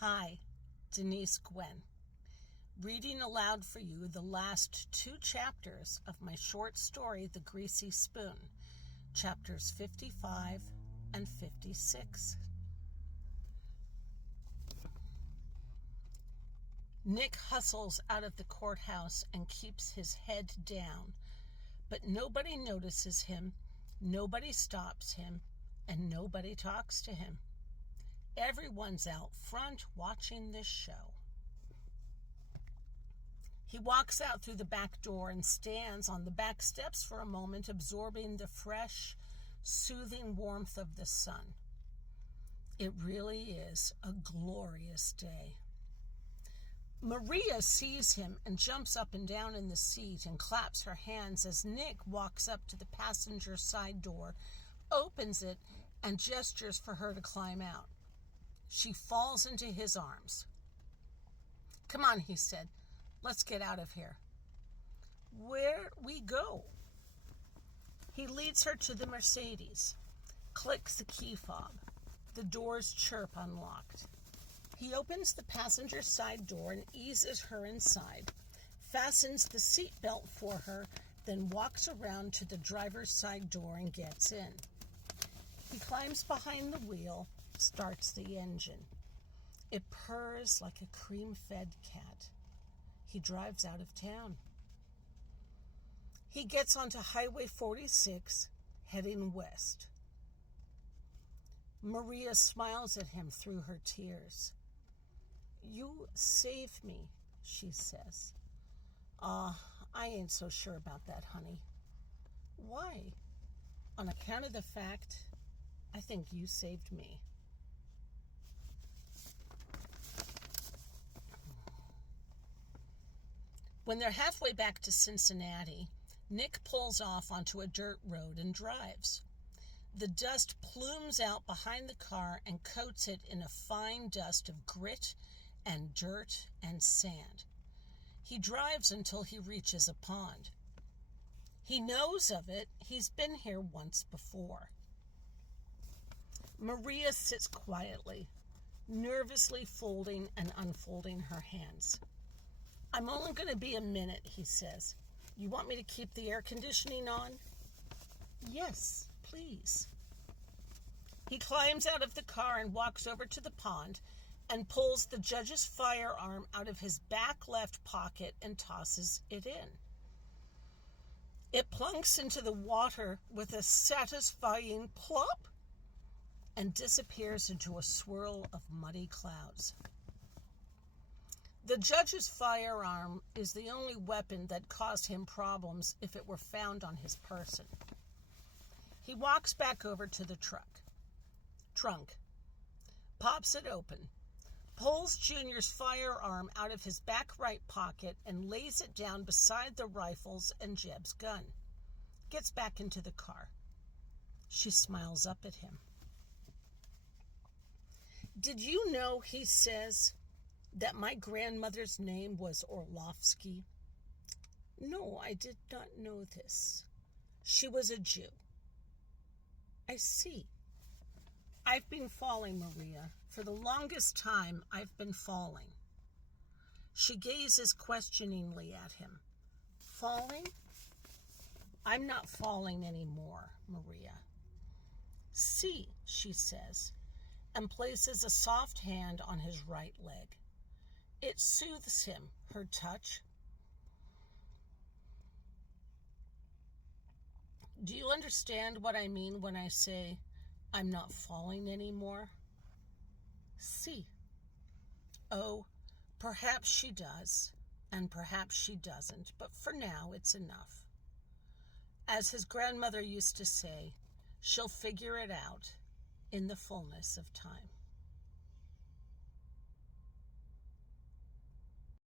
Hi, Denise Gwen, reading aloud for you the last 2 chapters of my short story, The Greasy Spoon, chapters 55 and 56. Nick hustles out of the courthouse and keeps his head down, but nobody notices him, nobody stops him, and nobody talks to him. Everyone's out front watching this show. He walks out through the back door and stands on the back steps for a moment, absorbing the fresh, soothing warmth of the sun. It really is a glorious day. Maria sees him and jumps up and down in the seat and claps her hands as Nick walks up to the passenger side door, opens it, and gestures for her to climb out. She falls into his arms. "Come on," he said. "Let's get out of here." "Where we go?" He leads her to the Mercedes, clicks the key fob. The doors chirp unlocked. He opens the passenger side door and eases her inside, fastens the seatbelt for her, then walks around to the driver's side door and gets in. He climbs behind the wheel, starts the engine. It purrs like a cream-fed cat. He drives out of town. He gets onto Highway 46, heading west. Maria smiles at him through her tears. "You saved me," she says. I ain't so sure about that, honey." "Why?" "On account of the fact I think you saved me." When they're halfway back to Cincinnati, Nick pulls off onto a dirt road and drives. The dust plumes out behind the car and coats it in a fine dust of grit and dirt and sand. He drives until he reaches a pond. He knows of it. He's been here once before. Maria sits quietly, nervously folding and unfolding her hands. "I'm only going to be a minute," he says. "You want me to keep the air conditioning on?" "Yes, please." He climbs out of the car and walks over to the pond and pulls the judge's firearm out of his back left pocket and tosses it in. It plunks into the water with a satisfying plop and disappears into a swirl of muddy clouds. The judge's firearm is the only weapon that caused him problems if it were found on his person. He walks back over to the trunk, pops it open, pulls Junior's firearm out of his back right pocket and lays it down beside the rifles and Jeb's gun. Gets back into the car. She smiles up at him. "Did you know," he says, "that my grandmother's name was Orlovsky?" "No, I did not know this." "She was a Jew." "I see." "I've been falling, Maria. For the longest time, I've been falling." She gazes questioningly at him. "Falling?" "I'm not falling anymore, Maria." "See," she says, and places a soft hand on his right leg. It soothes him, her touch. "Do you understand what I mean when I say I'm not falling anymore?" "See." Oh, perhaps she does, and perhaps she doesn't, but for now it's enough. As his grandmother used to say, she'll figure it out in the fullness of time.